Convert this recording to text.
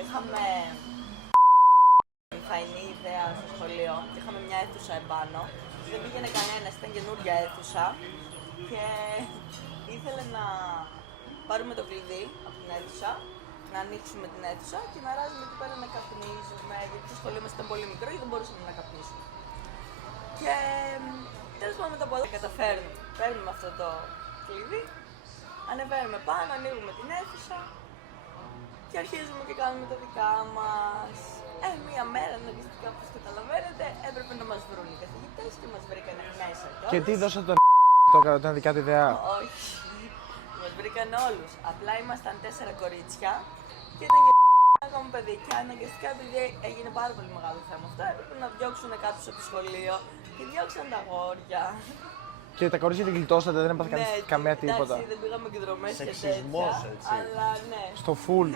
είχαμε φαϊνή ιδέα στο σχολείο και είχαμε μια αίθουσα επάνω. Δεν πήγαινε κανένα, ήταν καινούργια αίθουσα και ήθελε να πάρουμε το κλειδί από την αίθουσα, να ανοίξουμε την αίθουσα και να ράζουμε εκεί πέρα να καπνίζουμε. Γιατί το σχολείο μας ήταν πολύ μικρό και δεν μπορούσαμε να καπνίσουμε. Και τέλος πάντων μετά από εδώ καταφέρνουμε. Παίρνουμε αυτό το κλειδί, ανεβαίνουμε πάνω, ανοίγουμε την αίθουσα και αρχίζουμε και κάνουμε τα δικά μας. Μία μέρα, αναγκαστικά όπως καταλαβαίνετε, έπρεπε να μας βρουν οι καθηγητές και μας βρήκαν μέσα. Και τι δώσατε το ήταν δικιά του ιδέα. Όχι, μας βρήκαν όλους. Απλά ήμασταν 4 κορίτσια και ήταν και ακόμα παιδί. Και αναγκαστικά επειδή έγινε πάρα πολύ μεγάλο θέμα αυτό, έπρεπε να διώξουν κάποιους από το σχολείο και διώξαν τα αγόρια. Και τα κορίτσια την γλιτώσατε, δεν έπαθε καμία τίποτα. Εντάξει, δεν πήγαμε και δρομές και Σεξισμός, τέτοια, έτσι. αλλά ναι. Στο full.